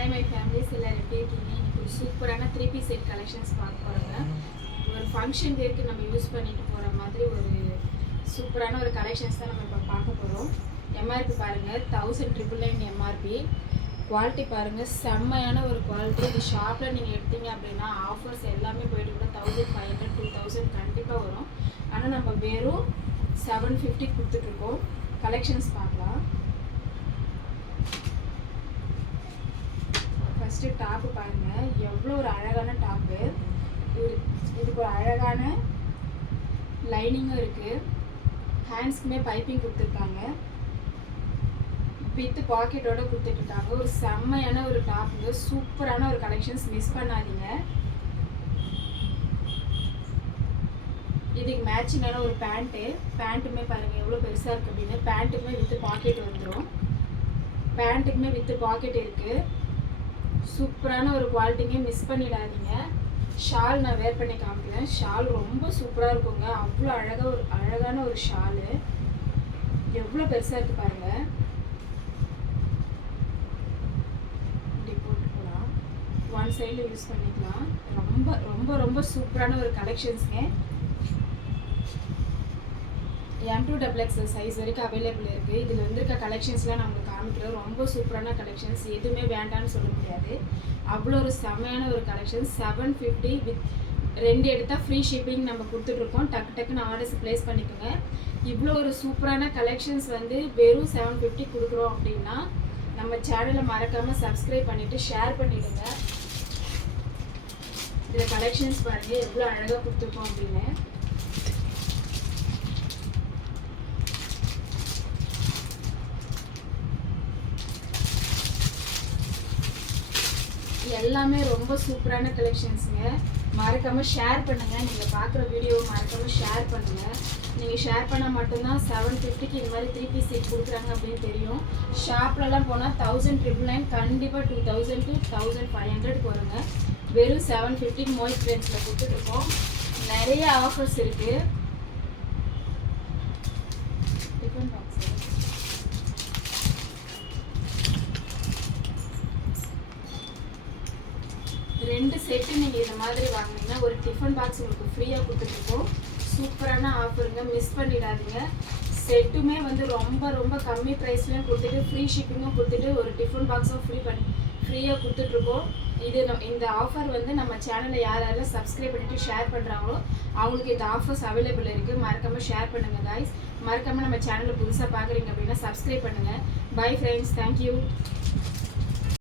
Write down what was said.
Hi my families எல்லாரும் எப்படி இருக்கீங்க? இன்னைக்கு ஒரு சூப்பரான 3 பீஸ் செட் கலெக்ஷன்ஸ் பார்க்க போகிறோங்க. ஒரு ஃபங்க்ஷன் டேக்கு நம்ம யூஸ் பண்ணிட்டு போகிற மாதிரி ஒரு சூப்பரான ஒரு கலெக்ஷன்ஸ் தான் நம்ம இப்போ பார்க்க போகிறோம். எம்ஆர்பி பாருங்கள் 1999 எம்ஆர்பி. குவாலிட்டி பாருங்கள், செம்மையான ஒரு குவாலிட்டி. இது ஷாப்பில் நீங்கள் எடுத்தீங்க அப்படின்னா ஆஃபர்ஸ் எல்லாமே போய்ட்டு கூட 1500 2000 கண்டிப்பாக வரும். ஆனால் நம்ம வெறும் 750 கொடுத்துட்ருக்கோம். கலெக்ஷன்ஸ் பார்க்கலாம். ஃபஸ்ட்டு டாப்பு பாருங்கள், எவ்வளோ ஒரு அழகான டாப்பு. இதுக்கு ஒரு அழகான லைனிங்கும் இருக்குது. ஹேண்ட்ஸ்க்குமே பைப்பிங் கொடுத்துருக்காங்க. வித் பாக்கெட்டோட கொடுத்துட்ருக்காங்க. ஒரு செம்மையான ஒரு டாப்புங்க, சூப்பரான ஒரு கலெக்ஷன்ஸ், மிஸ் பண்ணாதீங்க. இதுக்கு மேட்சிங்கான ஒரு பேண்ட்டுமே பாருங்கள் எவ்வளோ பெருசாக இருக்குது அப்படின்னு. பேண்ட்டுக்குமே வித் பாக்கெட் வந்துடும். பேண்ட்டுக்குமே வித் பாக்கெட் இருக்குது. சூப்பரான ஒரு குவாலிட்டிங்க, மிஸ் பண்ணிடாதீங்க. ஷால் நான் வேர் பண்ணி காமிக்கிறேன். ஷால் ரொம்ப சூப்பராக இருக்குங்க. அவ்வளோ அழகான ஒரு ஷாலு. எவ்வளோ பெருசாக இருக்குது பாருங்கள். இப்படி போட்டு போகலாம், ஒன் சைடில் யூஸ் பண்ணிக்கலாம். ரொம்ப ரொம்ப ரொம்ப சூப்பரான ஒரு கலெக்ஷன்ஸுங்க. M2XXL சைஸ் வரைக்கும் அவைலபிள் இருக்குது. இதில் வந்திருக்க கலெக்ஷன்ஸ்லாம் நமக்கு காமிக்கிறோம். ரொம்ப சூப்பரான கலெக்ஷன்ஸ், எதுவுமே வேண்டான்னு சொல்ல முடியாது. அவ்வளோ ஒரு செம்மையான ஒரு கலெக்ஷன்ஸ். 750 வித் 2 எடுத்தால் ஃப்ரீ ஷிப்பிங் நம்ம கொடுத்துட்ருக்கோம். டக்குன்னு ஆர்டர்ஸ் ப்ளேஸ் பண்ணிக்கோங்க. இவ்வளோ ஒரு சூப்பரான கலெக்ஷன்ஸ் வந்து வெறும் 750 கொடுக்குறோம் அப்படின்னா நம்ம சேனலை மறக்காமல் சப்ஸ்கிரைப் பண்ணிவிட்டு ஷேர் பண்ணிவிடுங்க. இதில் கலெக்ஷன்ஸ் பாருங்கள் எவ்வளோ அழகாக கொடுத்துருக்கோம் அப்படின்னு. எல்லாமே ரொம்ப சூப்பரான கலெக்ஷன்ஸுங்க. மறக்காமல் ஷேர் பண்ணுங்கள். நீங்கள் பார்க்குற வீடியோவை மறக்காமல் ஷேர் பண்ணுங்கள். நீங்கள் ஷேர் பண்ணால் மட்டும்தான் 750க்கு இந்த மாதிரி 3 பீஸ் செட் கொடுக்குறாங்க அப்படின்னு தெரியும். ஷாப்லலாம் போனால் 1999 கண்டிப்பாக 2000 to 1500க்கு வருங்க. வெறும் 750க்கு மோய்ஸ் ட்ரெண்ட்ஸில் கொடுத்துட்ருக்கோம். நிறைய ஆஃபர்ஸ் இருக்குது. டிஃபன் பாக்ஸ் 2 செட்டு நீங்கள் இந்த மாதிரி வாங்கினீங்கன்னா ஒரு டிஃபன் பாக்ஸ் உங்களுக்கு ஃப்ரீயாக கொடுத்துட்ருக்கோம். சூப்பரான ஆஃபருங்க, மிஸ் பண்ணிடாதீங்க. செட்டுமே வந்து ரொம்ப ரொம்ப கம்மி ப்ரைஸ்லேயும் கொடுத்துட்டு ஃப்ரீ ஷிப்பிங்கும் கொடுத்துட்டு ஒரு டிஃபன் பாக்ஸும் ஃப்ரீயாக கொடுத்துட்ருக்கோம். இந்த ஆஃபர் வந்து நம்ம சேனலில் யாரெல்லாம் சப்ஸ்கிரைப் பண்ணிவிட்டு ஷேர் பண்ணுறாங்களோ அவங்களுக்கு இந்த ஆஃபர்ஸ் அவைலபிள் இருக்குது. மறக்காமல் ஷேர் பண்ணுங்கள் காய்ஸ். மறக்காமல் நம்ம சேனலில் புதுசாக பார்க்குறீங்க அப்படின்னா சப்ஸ்கிரைப் பண்ணுங்கள். Bye friends, thank you.